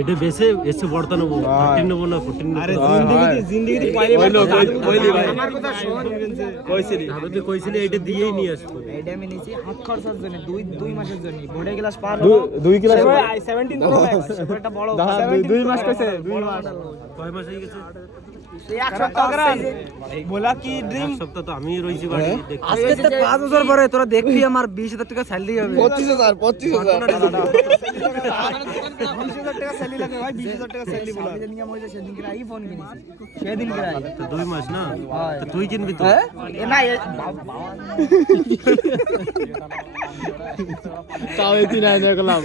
এটা বেশি এসে বড়তা নেবো 14 নেবো না 14 আরে জিন্দেগিতে আমার কথা শোন আমি তো কইছিলি এটা দিয়েই নিয়ে আসবো এইটা আমি নিছি হাত খরচার জন্য 2 মাসের জন্য বোর্ডে ক্লাস পার 2 ক্লাস i17 প্রো ম্যাক্স এটা বড় 2 মাস কইছে 2 মাস কয় মাস হয়ে গেছে এক সপ্তাহ করান বলা কি ড্রিম এক সপ্তাহ তো আমি রইছি বাড়ি দেখতে আজকে তো 5 বছর পরে তোরা দেখবি আমার 20000 টাকা স্যালারি হবে 25000 20000 টাকা স্যালারি লাগে ভাই 20000 টাকা স্যালারি বলা সেদিন আমি সেদিন করে আইফোন কিনেছি সেদিন করে তো 2 মাস না তো তুই কিনবি তো এ না তাও 3000 দেখলাম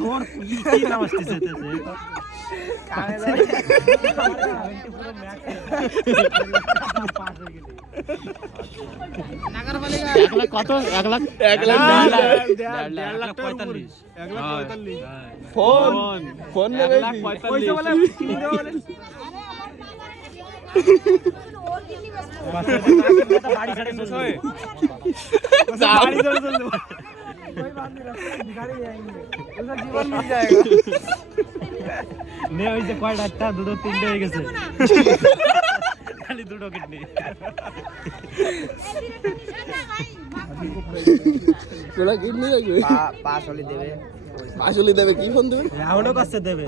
তোর কি নাম আসতেছে কত 1 লাখ 1,45,000 ফোন নেবে পয়সা বলে কিনে দেব বলে বাড়ি ছাড়ে চলে बाड़ी चल कोई बात नहीं रास्ते भिखारी ले आएंगे उसका जीवन मिल जाएगा নে ওই যে কয়টা একটা দুটো তিনটে হয়ে গেছে খালি দুটো কিডনি তোরা কিডনি লাগবে পাস হলে দেবে আসলে দেবে কি ফোন দেবে রাহুলও কাছে দেবে